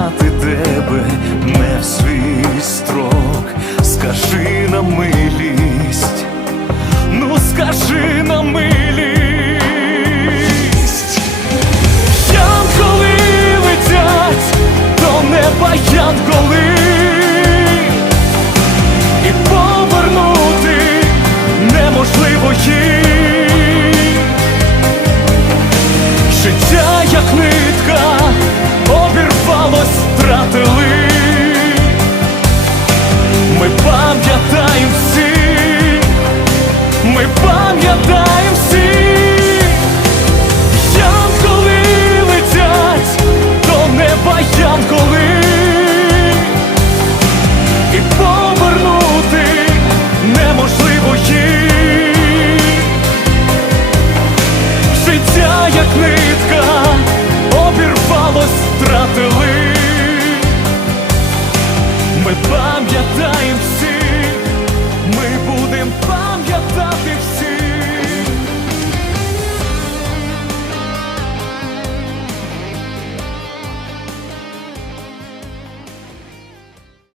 забирати тебе не в свій строк?